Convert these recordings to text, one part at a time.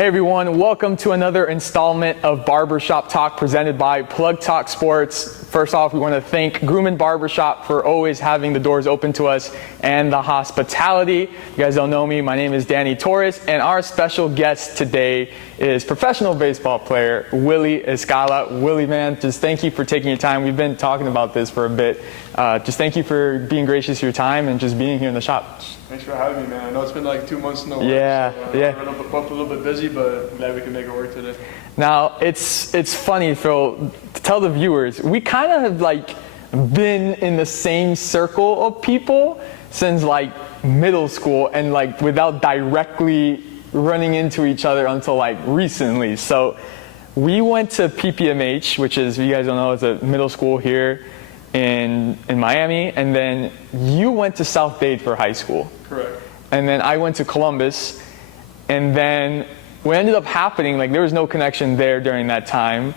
Hey everyone, welcome to another installment of Barbershop Talk presented by PlugTalkSports. First off, we want to thank Groom and Barbershop for always having the doors open to us and the hospitality. You guys don't know me, my name is Danny Torres, and our special guest today is professional baseball player Willie Escala. Willie, man, just thank you for taking your time. We've been talking about this for a bit. Just thank you for being gracious of your time and just being here in the shop. Thanks for having me, man. I know it's been like 2 months in the works. Yeah. We're both a little bit busy, but glad we can make it work today. Now, it's funny, Phil, to tell the viewers, we kind of have like been in the same circle of people since like middle school and like without directly running into each other until like recently. So we went to PPMH, which is, if you guys don't know, it's a middle school here in Miami, and then you went to South Dade for high school. Correct. And then I went to Columbus, and then what ended up happening, like there was no connection there during that time,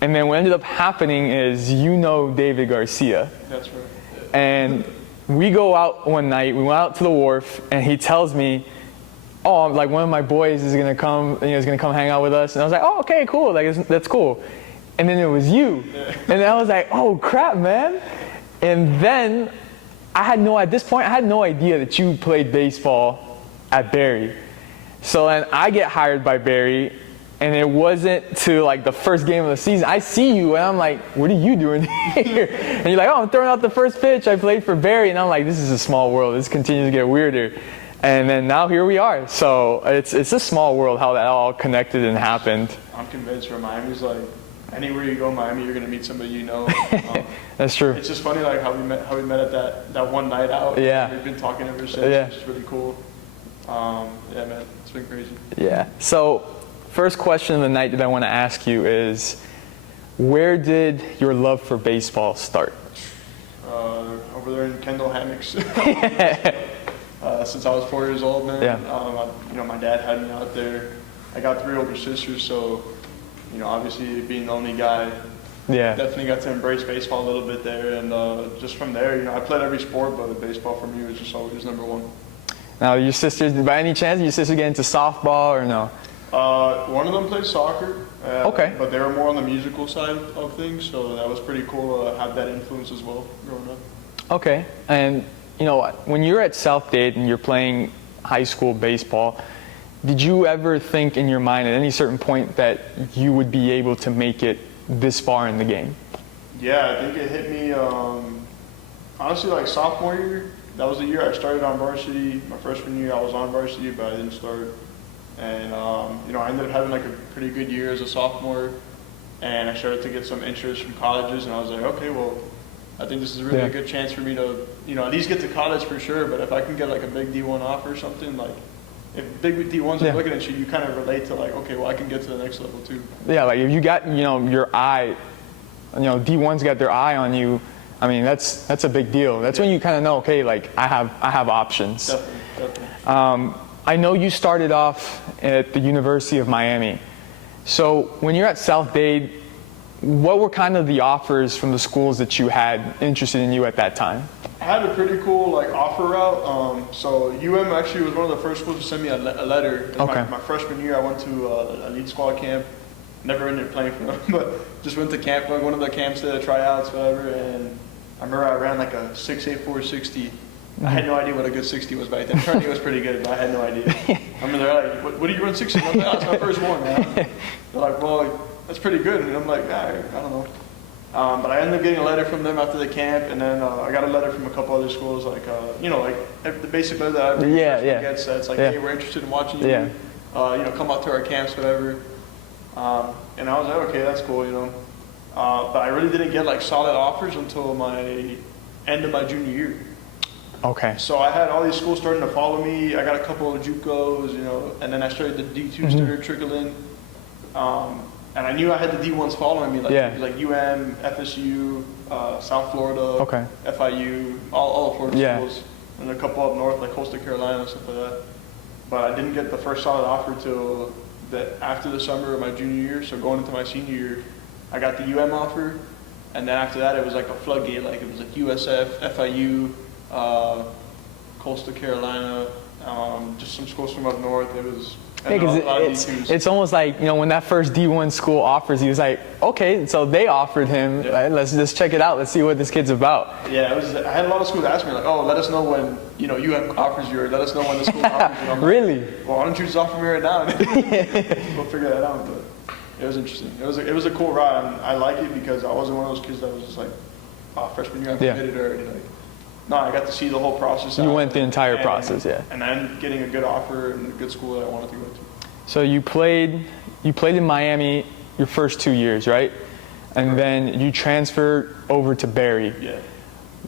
and then what ended up happening is you know David Garcia. That's right. Yeah. And we go out one night, we went out to the wharf, and he tells me, oh, like one of my boys is gonna come, is gonna come hang out with us, and I was like, oh, okay, cool, like that's cool. And then it was you. Yeah. And I was like, oh crap, man. And then at this point, I had no idea that you played baseball at Barry. So then I get hired by Barry, and it wasn't to like the first game of the season. I see you, and I'm like, what are you doing here? And you're like, oh, I'm throwing out the first pitch. I played for Barry. And I'm like, this is a small world. This continues to get weirder. And then now here we are. So it's a small world how that all connected and happened. I'm convinced for Miami's like, anywhere you go in Miami, you're gonna meet somebody you know. That's true. It's just funny like how we met at that one night out. Yeah. We've been talking ever since. Yeah. Which is really cool. Yeah, man, it's been crazy. Yeah. So first question of the night that I want to ask you is, where did your love for baseball start? Over there in Kendall Hammocks. Since I was 4 years old, man. Yeah. My dad had me out there. I got 3 older sisters, so obviously being the only guy, yeah, definitely got to embrace baseball a little bit there, and just from there, I played every sport, but baseball for me was just always number one. Now, your sisters, by any chance, did your sister get into softball or no? One of them played soccer. Okay. But they were more on the musical side of things, so that was pretty cool to have that influence as well growing up. Okay. And when you're at South Dade and you're playing high school baseball, did you ever think in your mind at any certain point that you would be able to make it this far in the game? Yeah, I think it hit me, honestly, like sophomore year. That was the year I started on varsity. My freshman year I was on varsity, but I didn't start. And, I ended up having like a pretty good year as a sophomore. And I started to get some interest from colleges, and I was like, okay, well, I think this is really a good chance for me to, at least get to college for sure. But if I can get like a big D1 offer or something, like, if big D1s are looking at you, you kind of relate to like, okay, well, I can get to the next level too. Yeah, like if you got, your eye, D1's got their eye on you, I mean, that's a big deal. That's when you kind of know, okay, like I have options. Definitely. I know you started off at the University of Miami. So when you're at South Dade, what were kind of the offers from the schools that you had interested in you at that time? I had a pretty cool offer route. So UM actually was one of the first schools to send me a letter. Okay. My freshman year, I went to a lead squad camp. Never ended up playing for them, but just went to camp, like one of the camps there, tryouts, whatever. And I remember I ran like a 6.84 60. I had no idea what a good 60 was back then. Apparently it was pretty good, but I had no idea. I mean, they're like, what do you run 60? I'm like, oh, it's my first one, man. They're like, well, that's pretty good. And I'm like, I don't know. But I ended up getting a letter from them after the camp, and then I got a letter from a couple other schools, like the basic letter that every freshman gets. That's like, hey, we're interested in watching you. Yeah. Come out to our camps, whatever. And I was like, okay, that's cool, But I really didn't get like solid offers until my end of my junior year. Okay. So I had all these schools starting to follow me. I got a couple of JUCOs, and then I started the D2 started trickling. And I knew I had the D1s following me, like UM, FSU, South Florida, FIU, all the Florida schools, and a couple up north, like Coastal Carolina, stuff like that. But I didn't get the first solid offer till after the summer of my junior year. So going into my senior year, I got the UM offer, and then after that, it was like a floodgate. Like it was like USF, FIU, Coastal Carolina, just some schools from up north. It was And Yeah, a lot of because D2s. it's almost like, you know, when that first D1 school offers, he was like, okay, so they offered him, Yeah. right, let's just check it out, let's see what this kid's about. Yeah, I had a lot of schools ask me like, oh, let us know when, you know, UM offers you, or let us know when the school offers you. I'm like, Really? well, why don't you just offer me right now? We'll figure that out. But it was interesting. It was a cool ride. And I like it because I wasn't one of those kids that was just like, oh, freshman year I'm committed already. Like, no, I got to see the whole process. You went the entire process, yeah. And then getting a good offer and a good school that I wanted to go to. So you played in Miami your first 2 years, right? And then you transferred over to Barry. Yeah.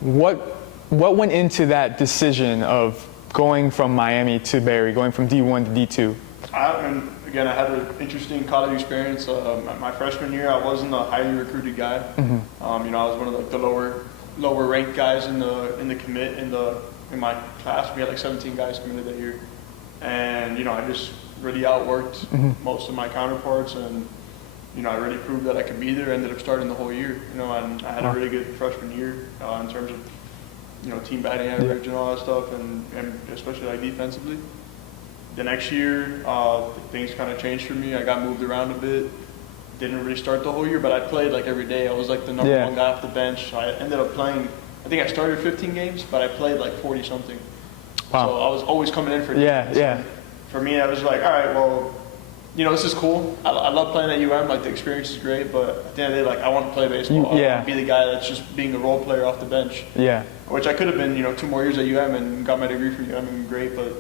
What went into that decision of going from Miami to Barry, going from D1 to D2? Again, I had an interesting college experience. My freshman year, I wasn't a highly recruited guy. Mm-hmm. You know, I was one of the lower ranked guys in the commit in my class. We had like 17 guys committed that year, and you know, I just really outworked most of my counterparts, and you know, I really proved that I could be there. Ended up starting the whole year. You know, and I had a really good freshman year in terms of, you know, team batting average and all that stuff, and especially like defensively. The next year, things kind of changed for me. I got moved around a bit. Didn't really start the whole year, but I played like every day. I was like the number one guy off the bench. I ended up playing, I think I started 15 games, but I played like 40 something. Wow. So I was always coming in for Yeah, yeah. For me, I was like, all right, well, you know, this is cool. I love playing at UM. Like the experience is great, but at the end of the day, like I want to play baseball. I want to be the guy that's just being a role player off the bench. Yeah. Which I could have been, you know, 2 more years at UM and got my degree from UM and great, but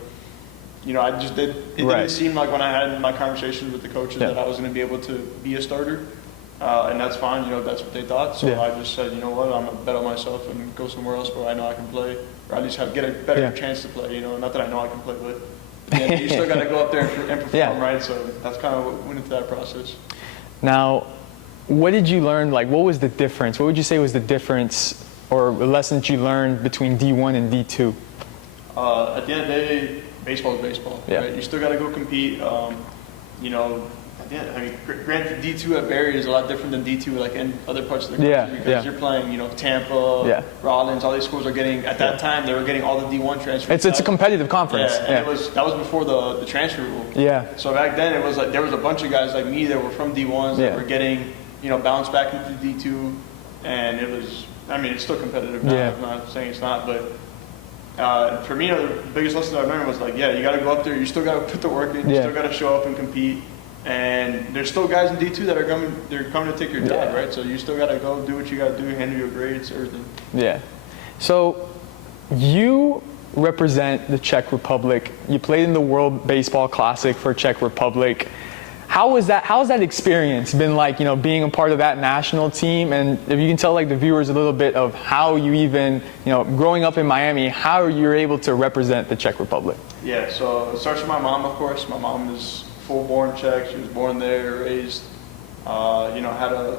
you know, I just did. It didn't seem like when I had my conversations with the coaches that I was going to be able to be a starter, and that's fine. You know, that's what they thought. So I just said, you know what, I'm gonna bet on myself and go somewhere else where I know I can play, or at least get a better chance to play. You know, not that I know I can play, but you still got to go up there and perform, right? So that's kind of what went into that process. Now, what did you learn? Like, what was the difference? What would you say was the difference or lessons you learned between D1 and D2? At the end of the day, baseball is baseball. Yeah. Right? You still got to go compete. You know, I mean, granted, D2 at Barry is a lot different than D2 like in other parts of the country because you're playing, you know, Tampa, Rollins, all these schools are getting, at that time, they were getting all the D1 transfers. It's a competitive conference. Yeah, and that was before the transfer rule. Yeah. So back then, it was like, there was a bunch of guys like me that were from D1s that were getting, you know, bounced back into D2, and it was, I mean, it's still competitive now. I'm not saying it's not, but for me, the biggest lesson I learned was like, you got to go up there. You still got to put the work in. You still got to show up and compete. And there's still guys in D2 that are coming. They're coming to take your job, right? So you still got to go do what you got to do, handle your grades, everything. Yeah. So you represent the Czech Republic. You played in the World Baseball Classic for Czech Republic. How has that experience been like, you know, being a part of that national team? And if you can tell like the viewers a little bit of how you even, you know, growing up in Miami, how you're able to represent the Czech Republic. Yeah, so it starts with my mom, of course. My mom is full-born Czech. She was born there, raised, you know, had a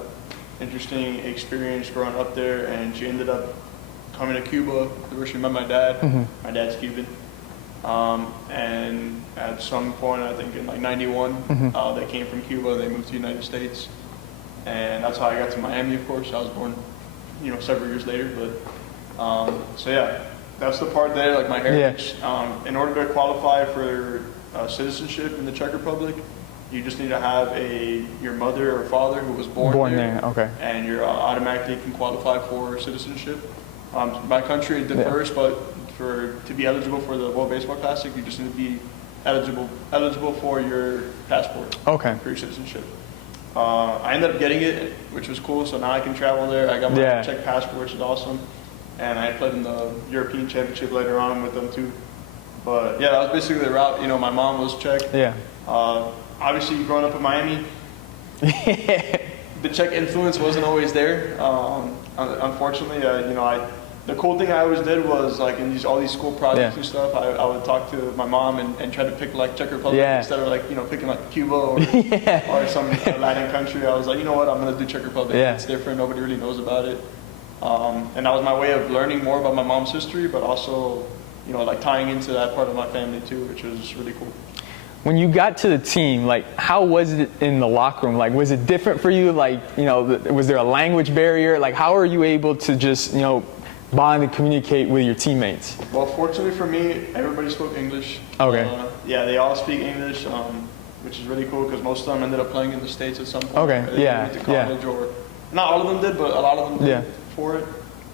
interesting experience growing up there, and she ended up coming to Cuba, where she met my dad. My dad's Cuban. And at some point, I think in like 91, they came from Cuba, they moved to the United States. And that's how I got to Miami, of course. I was born, you know, several years later. But, so yeah, that's the part there, like my heritage. In order to qualify for citizenship in the Czech Republic, you just need to have your mother or father who was born there. Okay. And you automatically can qualify for citizenship. My country differs, but to be eligible for the World Baseball Classic, you just need to be eligible for your passport. Okay. For your citizenship. I ended up getting it, which was cool. So now I can travel there. I got my Czech passport, which is awesome. And I played in the European Championship later on with them too. But yeah, that was basically the route. You know, my mom was Czech. Yeah. Obviously, growing up in Miami, the Czech influence wasn't always there. Unfortunately, you know, the cool thing I always did was like in all these school projects and stuff, I would talk to my mom and try to pick like Czech Republic instead of like, you know, picking like Cuba or some Latin country. I was like, you know what, I'm gonna do Czech Republic. It's different. Nobody really knows about it. And that was my way of learning more about my mom's history, but also, you know, like tying into that part of my family too, which was really cool. When you got to the team, like, how was it in the locker room? Like, was it different for you? Like, you know, was there a language barrier? Like, how are you able to just, you know, bond and communicate with your teammates? Well, fortunately for me, everybody spoke English. Okay. Yeah, they all speak English, which is really cool because most of them ended up playing in the States at some point. Okay, They yeah, went to college, or not all of them did, but a lot of them did Yeah. for it.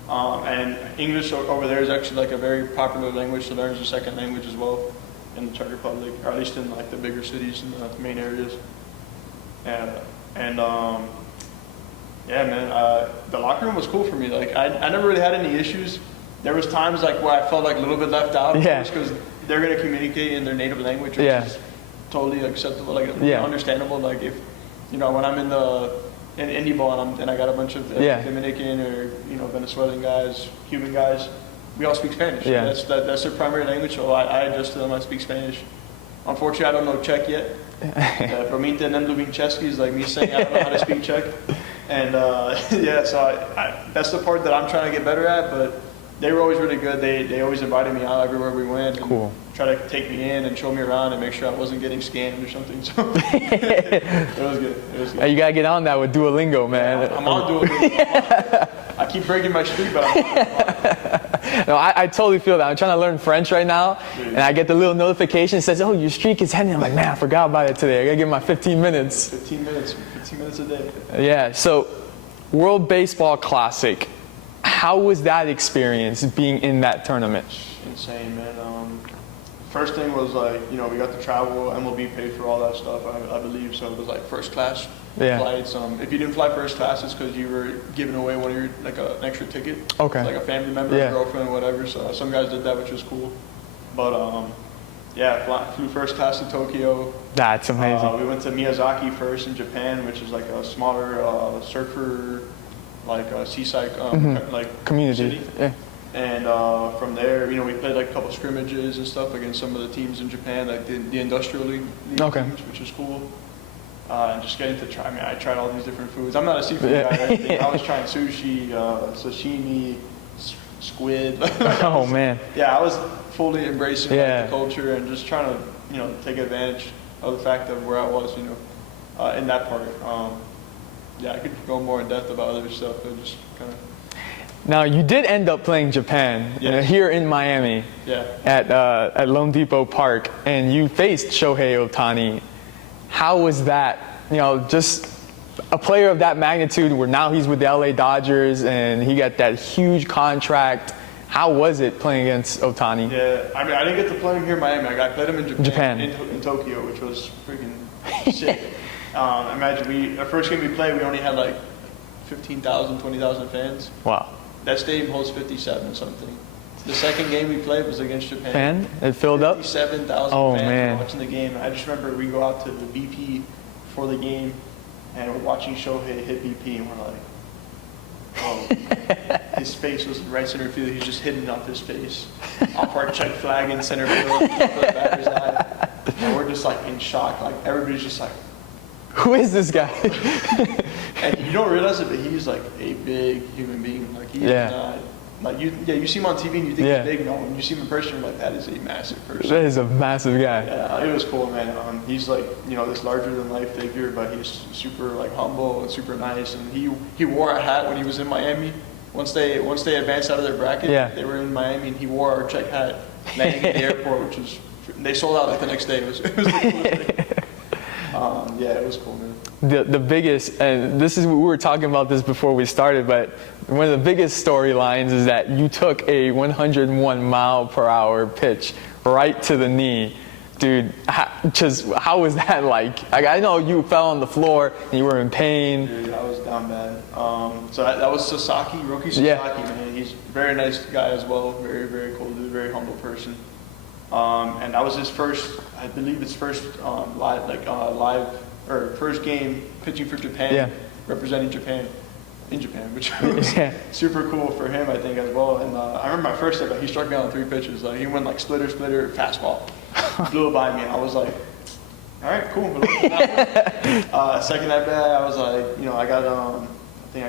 And English over there is actually like a very popular language to learn as a second language as well in the Czech Republic, or at least in like the bigger cities and the main areas. Yeah, man, the locker room was cool for me. Like, I never really had any issues. There was times like where I felt like a little bit left out, Yeah. because they're gonna communicate in their native language, which Yeah. is totally acceptable, like Yeah. understandable. Like if, when I'm in indie ball and I got a bunch of Yeah. Dominican or Venezuelan guys, Cuban guys, we all speak Spanish. Yeah. That's their primary language. So I adjust to them. I speak Spanish. Unfortunately, I don't know Czech yet. Promiňte, nemluvím česky is like me saying I don't know how to speak Czech. And yeah, so that's the part that I'm trying to get better at. But they were always really good. They always invited me out everywhere we went. And Cool. try to take me in and show me around and make sure I wasn't getting scammed or something. So it was good. It was good. You gotta get on that with Duolingo, man. I'm on Duolingo. I keep breaking my streak, but No, I totally feel that. I'm trying to learn French right now, and I get the little notification that says, "Oh, your streak is ending." I'm like, "Man, I forgot about it today. I gotta get my 15 minutes." 15 minutes a day. Yeah. So, World Baseball Classic. How was that experience being in that tournament? Insane, man. First thing was like, we got to travel. MLB paid for all that stuff, I believe. So it was like first class flights. If you didn't fly first class, it's because you were giving away one of your an extra ticket. Okay. Like a family member, girlfriend, whatever. So some guys did that, which was cool. But flew first class to Tokyo. That's amazing. We went to Miyazaki first in Japan, which is like a smaller surfer, like a seaside like Community. city. Yeah. And from there, we played like a couple scrimmages and stuff against some of the teams in Japan, like the industrial league teams, which was cool. And just getting to try. I tried all these different foods. I'm not a seafood guy or anything. I was trying sushi, sashimi, squid. Oh man. Yeah, I was fully embracing Yeah. the culture and just trying to, take advantage of the fact of where I was, in that part. I could go more in depth about other stuff, but just kind of. Now you did end up playing Japan here in Miami at Lone Depot Park, and you faced Shohei Ohtani. How was that? Just a player of that magnitude, where now he's with the LA Dodgers and he got that huge contract. How was it playing against Ohtani? Yeah, I mean, I didn't get to play him here in Miami. I played him in Japan. In Tokyo, which was freaking sick. Imagine our first game we played, we only had like 15,000, 20,000 fans. Wow. That stadium holds 57 something. The second game we played was against Japan. It filled up? 57,000 fans watching the game. I just remember we go out to the BP before the game, and we're watching Shohei hit BP, and we're like, oh. His face was right center field. He's just hitting off his face. Off our check flag in center field, the batter's eye. And we're just like in shock. Like everybody's just like, who is this guy? and you don't realize it, but he's like a big human being. Like he's not like you see him on TV and you think he's big. No, when you see him in person, you're like, that is a massive person. That is a massive guy. Yeah, it was cool, man. He's like this larger than life figure, but he's super like humble and super nice. And he wore a hat when he was in Miami. Once they advanced out of their bracket, they were in Miami, and he wore our Czech hat landing at the airport, which was they sold out like the next day. It was the coolest thing. It was cool, man. The biggest, and we were talking about this before we started, but one of the biggest storylines is that you took a 101 mile per hour pitch right to the knee. Dude, how was that like? I know you fell on the floor and you were in pain. Dude, I was down bad. So that was Sasaki, Roki Sasaki, man. He's a very nice guy as well. Very, very cool dude, very humble person. And that was his first, I believe his first first game pitching for Japan, representing Japan in Japan, which was super cool for him, I think, as well. And I remember my first at he struck me out on 3 pitches. Like he went like splitter, fastball, blew it by me, and I was like, all right, cool. Second at bat, I was like, I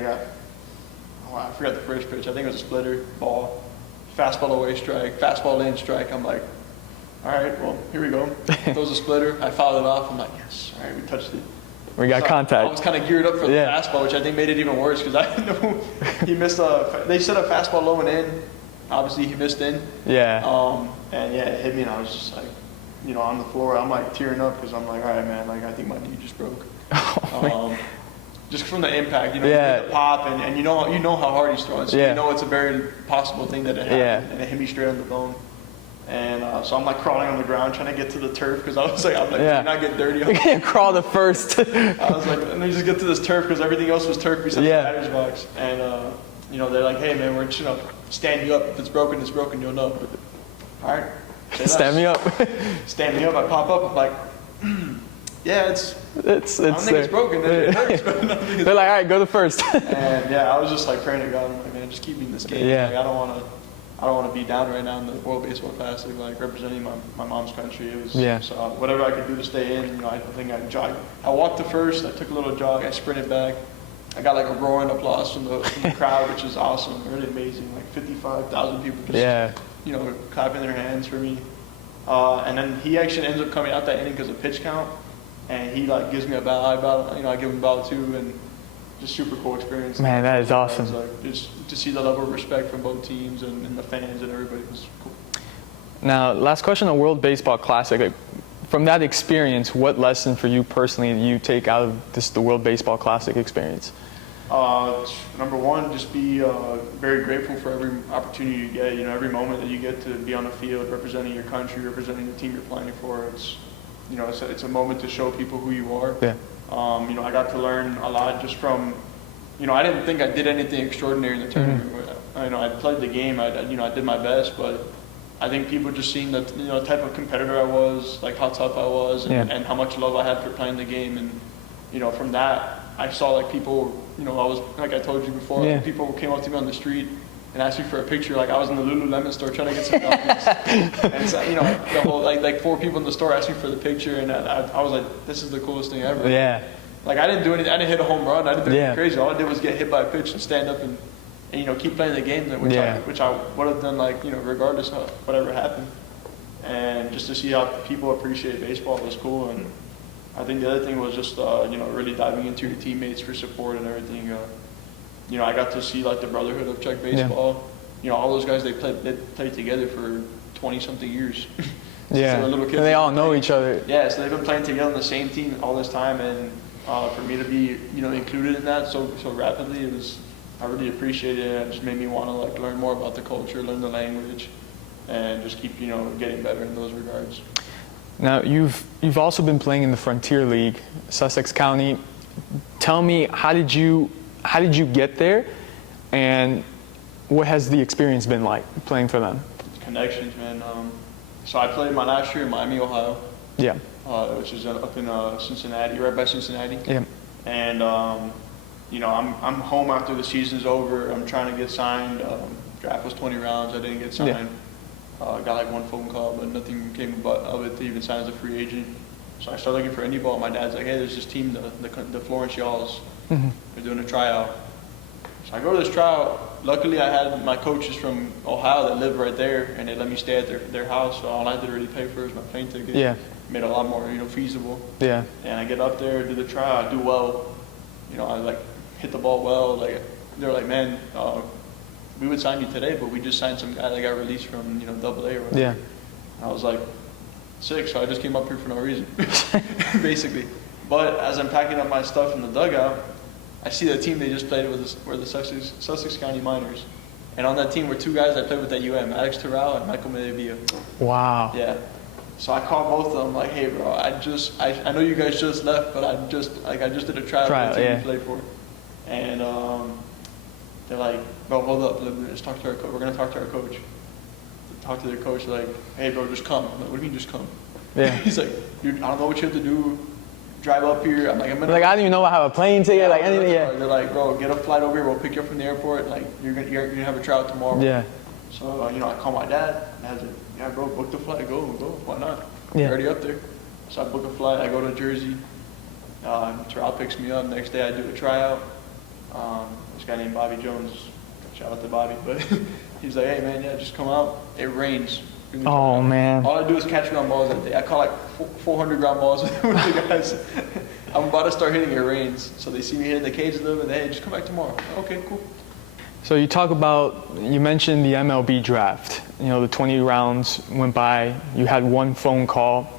got, I forgot the first pitch. I think it was a splitter, ball, fastball away strike, fastball in strike. I'm like, all right, well, here we go. Throws a splitter. I fouled it off. I'm like, yes. All right, we touched it. We got contact. I was kind of geared up for the fastball, which I think made it even worse because I didn't know he missed they said a fastball low and in. Obviously, he missed in. Yeah. And yeah, it hit me, and I was just like, on the floor. I'm like tearing up because I'm like, all right, man, like I think my knee just broke. Just from the impact, you hit the pop, and you know how hard he's throwing, so you know it's a very possible thing that it happened, and it hit me straight on the bone. And so I'm like crawling on the ground trying to get to the turf because I'm like, can I get dirty? You can't crawl the first. I was like, let me just get to this turf because everything else was turf besides the batter's box. And they're like, hey man, we're just stand you up. If it's broken, you'll know. All right. Stand me up. Stand me up. I pop up. I'm like, yeah, it's I don't think it's broken. It hurts, but they're like, all right, go to first. And I was just like praying to God. I'm like, man, just keep me in this game. Yeah. Like, I don't want to be down right now in the World Baseball Classic, like representing my mom's country. It was so whatever I could do to stay in. I think I jogged. I walked to first. I took a little jog. I sprinted back. I got like a roaring applause from the crowd, which is awesome, really amazing. Like 55,000 people just clapping their hands for me. And then he actually ends up coming out that inning because of pitch count, and he like gives me a bow. I give him a bow too, and just super cool experience. Man, that is awesome. Like, just to see the level of respect from both teams and the fans and everybody was cool. Now, last question on World Baseball Classic. Like, from that experience, what lesson for you personally do you take out of the World Baseball Classic experience? Number one, just be very grateful for every opportunity you get. Every moment that you get to be on the field representing your country, representing the team you're playing for. It's a moment to show people who you are. Yeah. I got to learn a lot just from, I didn't think I did anything extraordinary in the tournament. I played the game. I did my best, but I think people just seeing the type of competitor I was, like how tough I was, and how much love I had for playing the game, and from that I saw like people. I was like I told you before. Like, people came up to me on the street and asked me for a picture. Like I was in the Lululemon store trying to get some Dodgers. And so, the whole like 4 people in the store asked me for the picture, and I was like, this is the coolest thing ever. Yeah. Like I didn't do anything. I didn't hit a home run. I didn't do anything crazy. All I did was get hit by a pitch and stand up and keep playing the game, which I would have done regardless of whatever happened. And just to see how people appreciate baseball was cool. And I think the other thing was just really diving into your teammates for support and everything. I got to see like the brotherhood of Czech baseball. All those guys they played together for 20-something years. Yeah, they were little kids. And they all know each other. Yeah, so they've been playing together on the same team all this time, and for me to be included in that so rapidly, I really appreciated it. It just made me want to learn more about the culture, learn the language, and just keep getting better in those regards. Now you've also been playing in the Frontier League, Sussex County. Tell me, how did you get there, and what has the experience been like playing for them? Connections, man. So I played my last year in Miami, Ohio. Yeah. Which is up in Cincinnati, right by Cincinnati. Yeah. And I'm home after the season's over. I'm trying to get signed. Draft was 20 rounds. I didn't get signed. Yeah. Got like one phone call, but nothing came of it to even sign as a free agent. So I started looking for indie ball. My dad's like, hey, there's this team, the Florence Y'alls. Mm-hmm. They're doing a tryout. So I go to this tryout. Luckily, I had my coaches from Ohio that lived right there, and they let me stay at their house. So all I had to really pay for is my plane ticket. Yeah. Made it a lot more feasible. Yeah. And I get up there, do the tryout, I do well. I hit the ball well. They're like, man, we would sign you today, but we just signed some guy that got released from AA or whatever. Yeah. I was like, sick. So I just came up here for no reason, basically. But as I'm packing up my stuff in the dugout, I see the team they just played with were the Sussex County Miners. And on that team were 2 guys I played with at Alex Terrell and Michael Medevilla. Wow. Yeah. So I called both of them like, hey bro, I know you guys just left, but I just did a tryout for the team you played for. And they're like, bro, hold up, let's talk to our coach. We're gonna talk to our coach. Talk to their coach, like, hey bro, just come. I'm like, what do you mean just come? Yeah. He's like, dude, I don't know what you have to do. Drive up here. I'm like, I don't even know I have a plane ticket, anything. Yeah. They're like, bro, get a flight over here. We'll pick you up from the airport. Like, you're gonna have a tryout tomorrow. Yeah. So I call my dad. Dad's like, yeah, bro, book the flight. Go. Why not? Yeah. You're already up there. So I book a flight. I go to Jersey. Terrell picks me up. Next day I do a tryout. This guy named Bobby Jones. Shout out to Bobby. But he's like, hey man, yeah, just come out. It rains extremely Oh, tough. man. All I do is catch ground balls that day. I caught like 400 ground balls with the guys. I'm about to start hitting, it rains. So they see me hitting the cage with them, and they, hey, just come back tomorrow. Okay, cool. So you mentioned the MLB draft. You know, the 20 rounds went by. You had one phone call.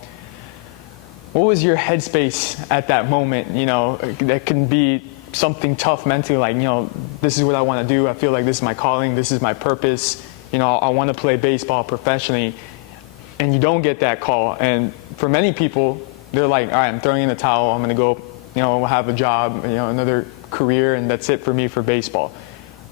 What was your headspace at that moment? You know, that can be something tough mentally, like, you know, this is what I want to do. I feel like this is my calling. This is my purpose. You know, I want to play baseball professionally. And you don't get that call. And for many people, they're like, all right, I'm throwing in the towel. I'm going to go, you know, have a job, you know, another career, and that's it for me for baseball.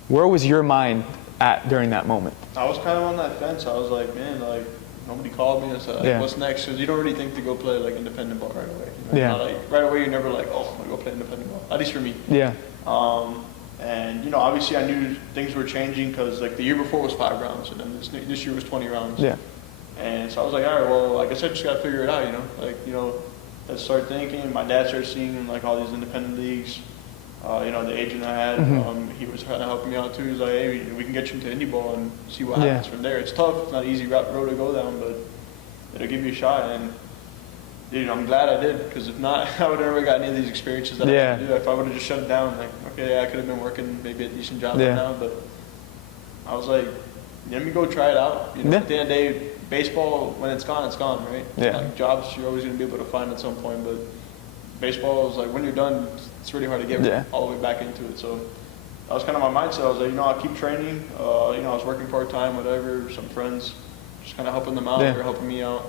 Where was your mind at during that moment? I was kind of on that fence. I was like, man, like, nobody called me. I said, like, what's next? Because you don't really think to go play, like, independent ball right away. You know? Yeah. Not like, right away, you're never like, oh, I'm going to go play independent ball. At least for me. Yeah. And, you know, obviously I knew things were changing because, like, the year before was 5 rounds, and then this year was 20 rounds. Yeah. And so I was like, all right, well, I guess I just got to figure it out, you know? Like, you know, let's start thinking. My dad started seeing, like, all these independent leagues. You know, the agent I had, he was kind of helping me out too. He was like, hey, we can get you into indie ball and see what happens from there. It's tough. It's not an easy road to go down, but it'll give you a shot. And, dude, I'm glad I did, because if not, I would have never got any of these experiences that I had to do. If I would have just shut it down, like, okay, I could have been working maybe a decent job right now, but I was like, let me go try it out. You know, at the end of the day, baseball, when it's gone, right? Yeah. Like, jobs you're always going to be able to find at some point, but baseball is like, when you're done, it's really hard to get all the way back into it. So that was kind of my mindset. I was like, you know, I'll keep training. You know, I was working part-time, whatever, some friends, just kind of helping them out, or helping me out.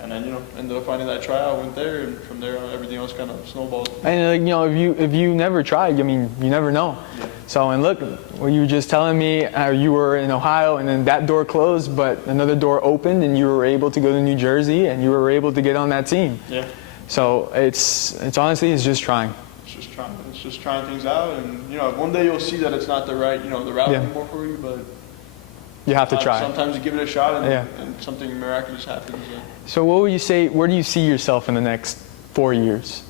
And then, you know, ended up finding that tryout, went there, and from there on, everything else kind of snowballed. And, you know, if you never tried, I mean, you never know. Yeah. So, and look, what you were just telling me, how you were in Ohio, and then that door closed, but another door opened, and you were able to go to New Jersey, and you were able to get on that team. Yeah. So it's honestly, it's just trying. It's just trying things out, and, you know, one day you'll see that it's not the right, you know, the route anymore for you, but you have to try. Sometimes you give it a shot, and something miraculous happens. So what would you say, where do you see yourself in the next 4 years?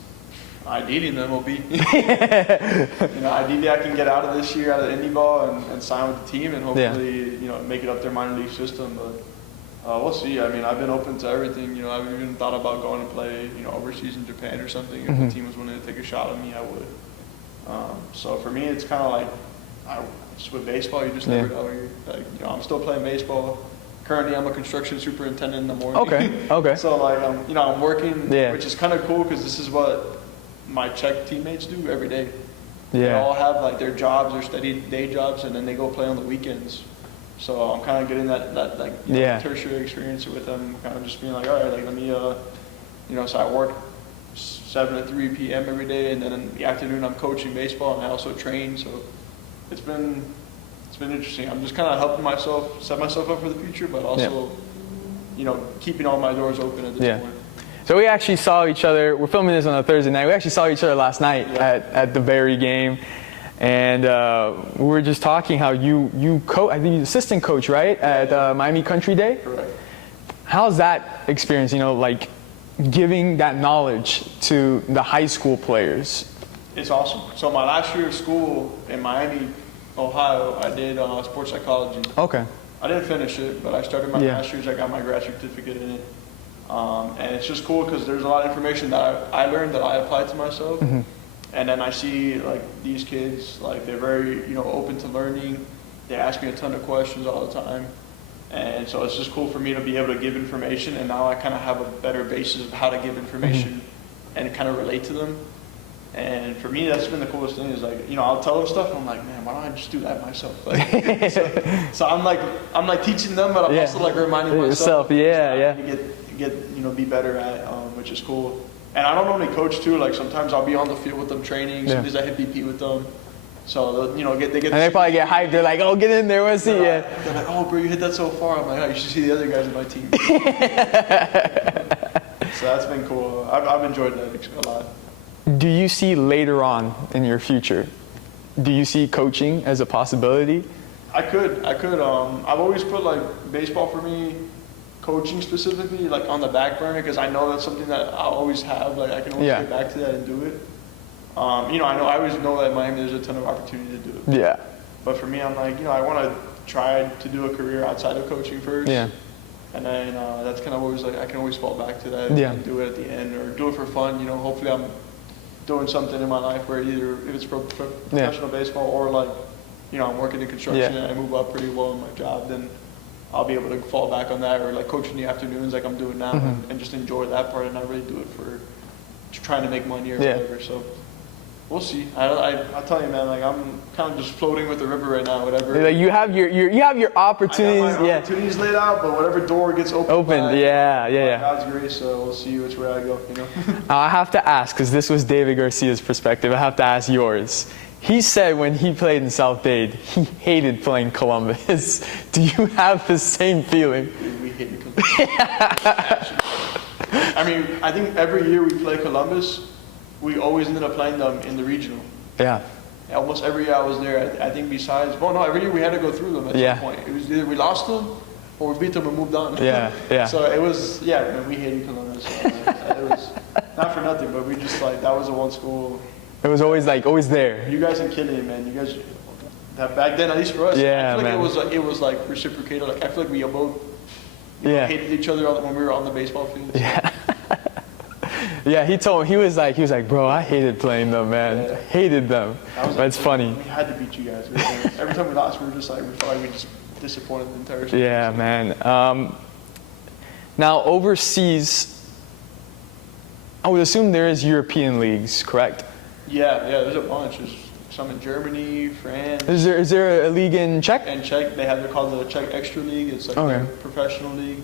Ideally in the MLB. You know, ideally I can get out of this year, out of indie ball, and sign with the team, and hopefully, you know, make it up their minor league system. But we'll see. I mean, I've been open to everything. You know, I've even thought about going to play, you know, overseas in Japan or something. If the team was willing to take a shot at me, I would. So for me, it's kind of like, just with baseball, you just never know. Like, you know, I'm still playing baseball. Currently, I'm a construction superintendent in the morning. Okay. So, like, you know, I'm working, which is kind of cool, because this is what my Czech teammates do every day. They all have, like, their jobs, their steady day jobs, and then they go play on the weekends. So I'm kind of getting that like, you know, tertiary experience with them, kind of just being like, all right, like, let me, you know, so I work 7 to 3 p.m. every day, and then in the afternoon I'm coaching baseball, and I also train. So it's been interesting. I'm just kind of helping myself set myself up for the future, but also, you know, keeping all my doors open at this point. So we actually saw each other. We're filming this on a Thursday night. We actually saw each other last night at the Barry game, and we were just talking how you coach. I think you're assistant coach, right, at Miami Country Day. Correct. How's that experience? You know, like giving that knowledge to the high school players. It's awesome. So my last year of school in Miami, Ohio, I did sports psychology. Okay. I didn't finish it, but I started my master's. I got my grad certificate in it. And it's just cool because there's a lot of information that I learned that I applied to myself. And then I see, like, these kids, like, they're very, you know, open to learning. They ask me a ton of questions all the time. And so it's just cool for me to be able to give information, and now I kind of have a better basis of how to give information and kind of relate to them. And for me, that's been the coolest thing, is, like, you know, I'll tell them stuff, and I'm like, man, why don't I just do that myself? Like, so I'm like teaching them, but I'm also, like, reminding myself to get, you know, be better at, which is cool. And I don't only coach too. Like, sometimes I'll be on the field with them training. Sometimes I hit BP with them. So, you know, they get. And they probably get hyped. They're like, "Oh, get in there, let's see." They're like, "Oh, bro, you hit that so far." I'm like, "Oh, you should see the other guys on my team." So that's been cool. I've enjoyed that a lot. Do you see later on in your future? Do you see coaching as a possibility? I could. I've always put, like, baseball for me, coaching specifically, like, on the back burner, because I know that's something that I'll always have. Like, I can always get back to that and do it. You know, I always know that in Miami there's a ton of opportunity to do it. But for me, I'm like, you know, I want to try to do a career outside of coaching first. And then that's kind of always like, I can always fall back to that Yeah. and do it at the end or do it for fun. You know, hopefully I'm doing something in my life where either if it's professional baseball or like, you know, I'm working in construction and I move up pretty well in my job, then I'll be able to fall back on that or like coach in the afternoons like I'm doing now and just enjoy that part and not really do it for trying to make money or whatever. So we'll see. I'll tell you, man, like I'm kind of just floating with the river right now, whatever. Like you have your opportunities. I got my opportunities laid out, but whatever door gets opened. By God's grace, so we'll see which way I go, you know. I have to ask, because this was David Garcia's perspective, I have to ask yours. He said when he played in South Dade, he hated playing Columbus. Do you have the same feeling? We hated Columbus. I mean, I think every year we play Columbus, we always ended up playing them in the regional. Yeah. Almost every year I was there. I think besides, well, no, every year we had to go through them at some point. It was either we lost them or we beat them and moved on. Yeah. So it was, man, we hated Columbus. It was not for nothing, but we just like, that was the one school. It was always there. You guys in Killian, man, you guys, that back then, at least for us, I feel like it was like reciprocated. Like I feel like we both hated each other when we were on the baseball field. So. Yeah. Yeah, he was like, bro, I hated playing them, man. Yeah. Hated them. That's funny. We had to beat you guys. Every time we lost, we were just like, we felt like we just disappointed the entire season. Yeah, man. Now, overseas, I would assume there is European leagues, correct? Yeah, there's a bunch. There's some in Germany, France. Is there a league in Czech? In Czech, they're called the Czech Extra League. It's like a professional league.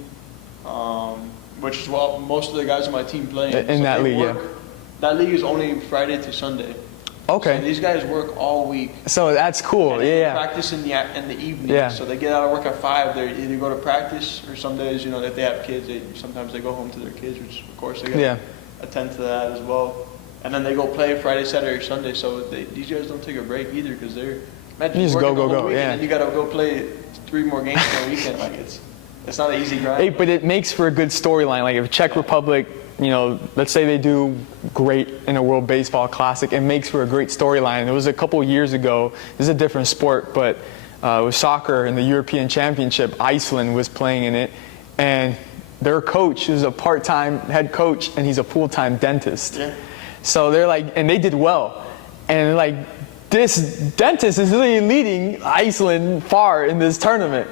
Which is what most of the guys on my team play in that league. That league is only Friday to Sunday. Okay. So these guys work all week. So that's cool. And they practice in the evening. Yeah. So they get out of work at 5. They either go to practice or some days, you know, if they have kids, sometimes they go home to their kids, which of course they got to attend to that as well. And then they go play Friday, Saturday, or Sunday. So these guys don't take a break either because they're you just go. Yeah. And you got to go play 3 more games in a weekend. Like it's not an easy grind. Hey, but it makes for a good storyline. Like if Czech Republic, you know, let's say they do great in a World Baseball Classic, it makes for a great storyline. It was a couple years ago. This is a different sport, but it was soccer in the European Championship. Iceland was playing in it, and their coach is a part-time head coach, and he's a full-time dentist. Yeah. So they're like, and they did well, and like this dentist is really leading Iceland far in this tournament.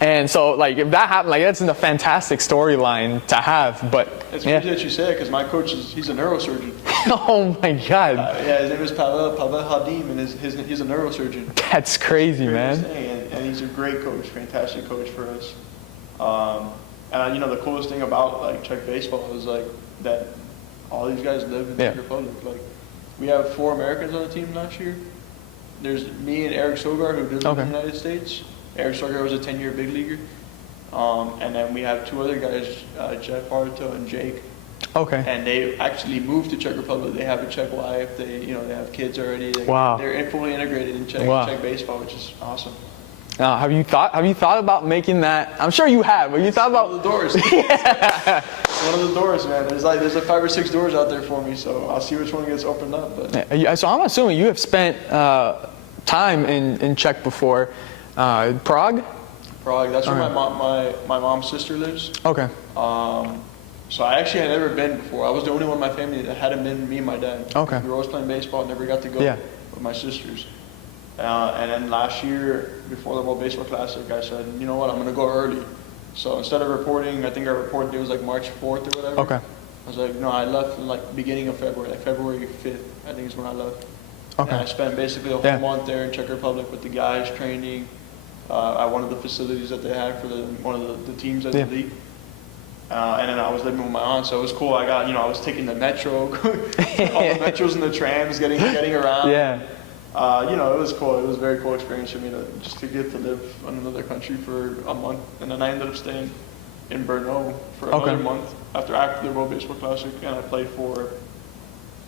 And so, like, if that happened, like, that's a fantastic storyline to have, but... It's crazy that you say it, because my coach, he's a neurosurgeon. Oh, my God. His name is Pavel Hadim, and he's a neurosurgeon. That's crazy, man. And he's a great coach, fantastic coach for us. And, you know, the coolest thing about, like, Czech baseball is, like, that all these guys live in the Czech Republic. Like, we have 4 Americans on the team last year. There's me and Eric Sogar, who live in the United States. Eric Sogar was a 10-year big leaguer. And then we have 2 other guys, Jeff Barto and Jake. Okay. And they actually moved to Czech Republic. They have a Czech wife. They have kids already. They're fully integrated in Czech baseball, which is awesome. Have you thought about making that? I'm sure you have, but you thought about one of the doors. It's one of the doors, man. There's like 5 or 6 doors out there for me, so I'll see which one gets opened up. But so I'm assuming you have spent time in Czech before. Prague. That's where my mom's sister lives. Okay. So I actually had never been before. I was the only one in my family that hadn't been. Me and my dad. Okay. We were always playing baseball. Never got to go with my sisters. And then last year, before the World Baseball Classic, I said, you know what, I'm going to go early. So instead of reporting, I think our report date was like March 4th or whatever. Okay. I was like, no, I left in like beginning of February, like February 5th, I think is when I left. Okay. And I spent basically a whole month there in Czech Republic with the guys training at one of the facilities that they had for one of the teams at the league. And then I was living with my aunt, so it was cool. I was taking the metro, all the metros and the trams, getting around. Yeah. It was cool. It was a very cool experience for me to get to live in another country for a month. And then I ended up staying in Brno for another month after the World Baseball Classic, and I played for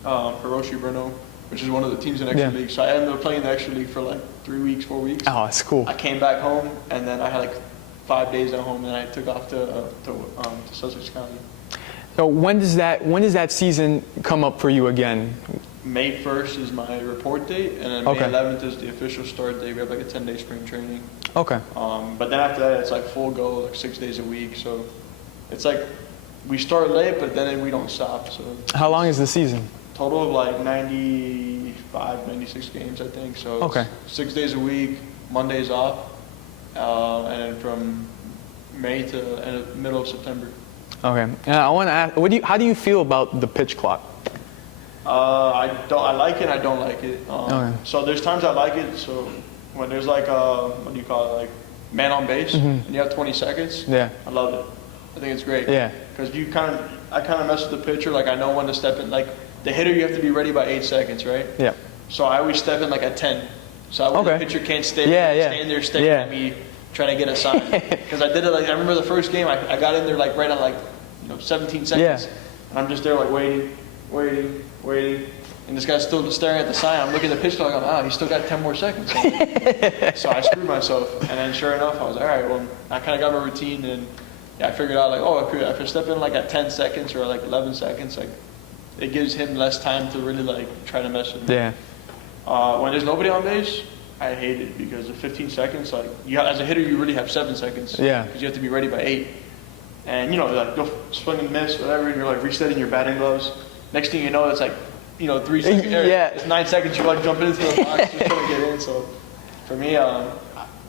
Hiroshi Brno, which is one of the teams in Extra League. So I ended up playing the Extra League for like 3 weeks, 4 weeks. Oh, that's cool. I came back home, and then I had like 5 days at home, and I took off to Sussex County. So when does that season come up for you again? May 1st is my report date, and then May 11th is the official start date. We have like a 10-day spring training. Okay. But then after that, it's like full go, like 6 days a week. So it's like we start late, but then we don't stop. So How long is the season? total of like 95, 96 games, I think. So Okay. it's 6 days a week, Mondays off, and then from May to middle of September. Okay. And I want to ask, how do you feel about the pitch clock? I like it, I don't like it. Okay. So there's times I like it. So when there's like what do you call it, like man on base, and you have 20 seconds. Yeah. I love it. I think it's great. Yeah. Because I kind of mess with the pitcher. Like I know when to step in. Like the hitter, you have to be ready by 8 seconds, right? Yeah. So I always step in like at 10. So the pitcher can't stand there staring at me trying to get a sign. Because I did it. Like I remember the first game, I got in there like right at like 17 seconds, and I'm just there like waiting, and this guy's still staring at the sign. I'm looking at the pitch clock. I'm like, he's still got 10 more seconds. So I screwed myself, and then sure enough, I was like, all right, well, I kind of got my routine, and I figured out like, if I step in like at 10 seconds or like 11 seconds, like it gives him less time to really like try to mess with me. Yeah. When there's nobody on base, I hate it because the 15 seconds, like as a hitter, you really have 7 seconds. Yeah. Because you have to be ready by 8. And like go swing and miss, whatever, and you're like resetting your batting gloves. Next thing you know, it's like 3 seconds. Yeah. It's 9 seconds. You're like jumping into the box, just trying to get in. So for me,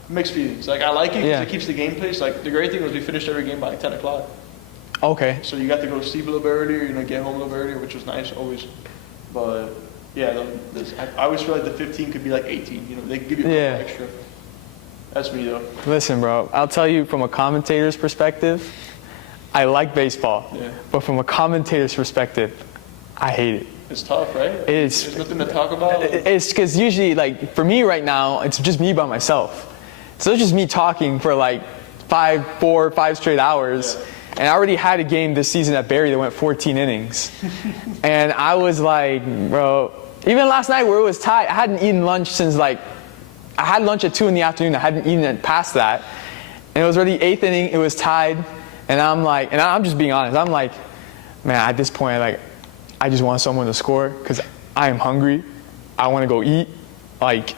mixed feelings. Like I like it because it keeps the game pace. Like the great thing was we finished every game by like 10 o'clock. Okay. So you got to go to sleep a little bit earlier, get home a little bit earlier, which was nice always. But yeah, I always feel like the 15 could be like 18. They could give you a little extra. That's me though. Listen, bro, I'll tell you from a commentator's perspective, I like baseball. Yeah. But from a commentator's perspective, I hate it. It's tough, right? It is. There's nothing to talk about. It's because usually, like, for me right now, it's just me by myself. So it's just me talking for like 4 or 5 straight hours. Yeah. And I already had a game this season at Barry that went 14 innings. And I was like, bro, even last night where it was tied, I hadn't eaten lunch since I had lunch at 2 in the afternoon. I hadn't eaten it past that. And it was already 8th inning. It was tied. And I'm like, and I'm just being honest. I'm like, man, at this point, like, I just want someone to score because I am hungry. I want to go eat. Like,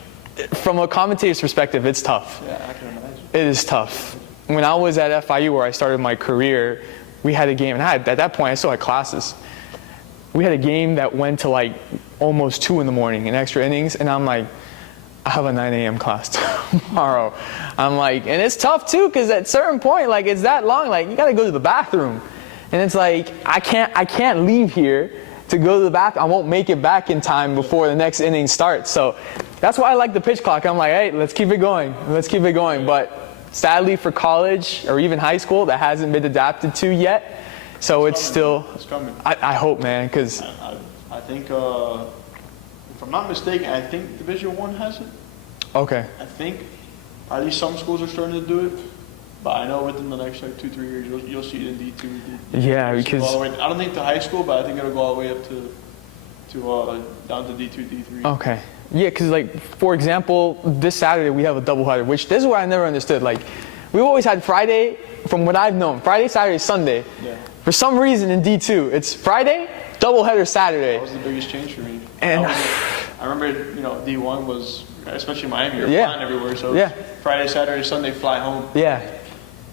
from a commentator's perspective, it's tough. Yeah, I can imagine. It is tough. When I was at FIU where I started my career, we had a game, and at that point, I still had classes. We had a game that went to like almost 2 in the morning in extra innings, and I'm like, I have a 9 a.m. class tomorrow. I'm like, and it's tough too, because at a certain point, like it's that long, like you gotta go to the bathroom. And it's like, I can't leave here to go to the bathroom. I won't make it back in time before the next inning starts. So that's why I like the pitch clock. I'm like, hey, let's keep it going. Let's keep it going. But sadly for college or even high school, that hasn't been adapted to yet. So it's still, it's coming. I hope, man, because I think, if I'm not mistaken, I think Division I has it. okay. I think at least some schools are starting to do it, but I know within the next like 2-3 years you'll see it in D2. Yeah, It'll because go all the way, I don't think to high school, but I think it'll go all the way up to down to D2, D3. okay. Yeah, because like for example, this Saturday we have a doubleheader, which this is what I never understood. Like we've always had Friday, from what I've known, Friday, Saturday, Sunday. Yeah. For some reason in D2, it's Friday, doubleheader Saturday. That was the biggest change for me. And I remember, D1 was, especially Miami, you're Yeah. flying everywhere. So Yeah. Friday, Saturday, Sunday, fly home. yeah.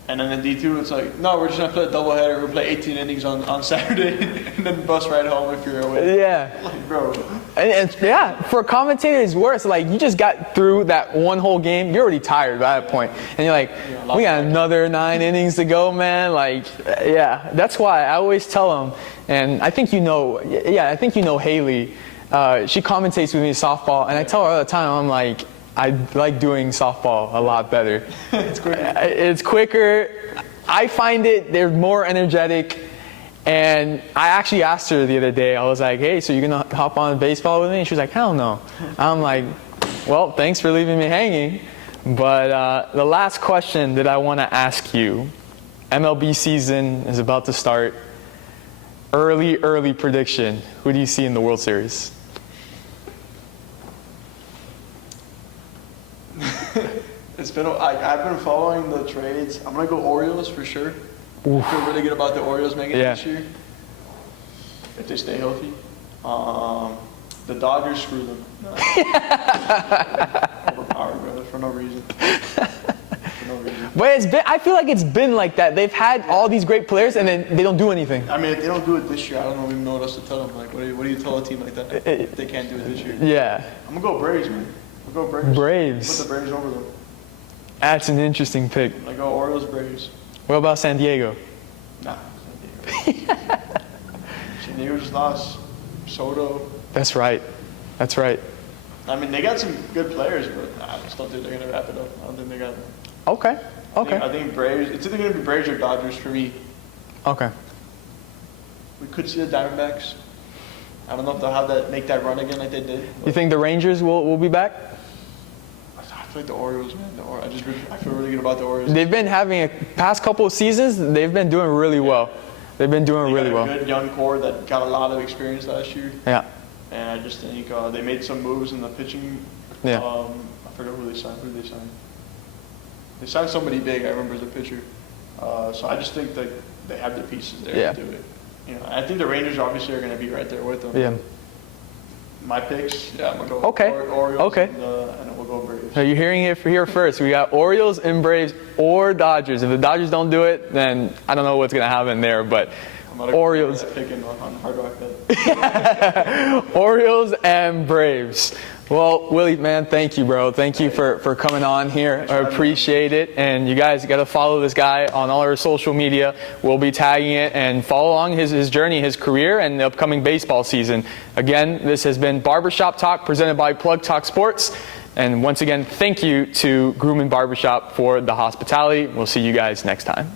And then in D2, it's like, no, we're just going to play a doubleheader. We'll play 18 innings on Saturday and then bus ride home if you're away. Yeah. Like, bro. And yeah, for a commentator, it's worse. Like, you just got through that one whole game. You're already tired by that point. And you're like, we got another 9 innings to go, man. Like, yeah, that's why I always tell them. And I think I think Haley. She commentates with me softball. And I tell her all the time, I'm like, I like doing softball a lot better. It's quicker. It's quicker. I find they're more energetic. And I actually asked her the other day, I was like, hey, so you're going to hop on baseball with me? And she was like, hell no. I'm like, well, thanks for leaving me hanging. But the last question that I want to ask you, MLB season is about to start. Early prediction. Who do you see in the World Series? I've been following the trades. I'm going to go Orioles for sure. I feel really good about the Orioles making it this year. If they stay healthy. The Dodgers, screw them. No. Overpowered, bro, for no reason. no reason. But I feel like it's been like that. They've had all these great players, and then they don't do anything. I mean, if they don't do it this year, I don't even know what else to tell them. Like, what do you tell a team like that if they can't do it this year? Yeah. I'm gonna go Braves, man. I'm gonna go Braves. Braves. Put the Braves over them. That's an interesting pick. I go Orioles, Braves. What about San Diego? Nah, San Diego. San Diego just lost Soto. That's right. That's right. I mean, they got some good players, but I just don't think they're gonna wrap it up. I don't think they got it. Okay. Okay. I think Braves. It's either gonna be Braves or Dodgers for me. Okay. We could see the Diamondbacks. I don't know if they'll make that run again like they did. You think the Rangers will be back? I feel like the Orioles, man. I feel really good about the Orioles. They've been having past couple of seasons. They've been doing really well. They've been doing really well. They got a good young core that got a lot of experience last year. Yeah. And I just think they made some moves in the pitching. Yeah. I forgot who they signed. Who did they sign? They signed somebody big. I remember the pitcher. So I just think that they have the pieces there to do it. You know, I think the Rangers obviously are going to be right there with them. Yeah. My picks, I'm going to go Orioles and then we'll go Braves. So you're hearing it here first. We got Orioles and Braves or Dodgers. If the Dodgers don't do it, then I don't know what's going to happen there. But Orioles. Picking on Hard Rock Bet. Orioles and Braves. Well, Willie, man, thank you, bro. Thank you for coming on here. I appreciate it. And you guys got to follow this guy on all our social media. We'll be tagging it and follow along his journey, his career, and the upcoming baseball season. Again, this has been Barbershop Talk presented by PlugTalkSports. And once again, thank you to Groom and Barbershop for the hospitality. We'll see you guys next time.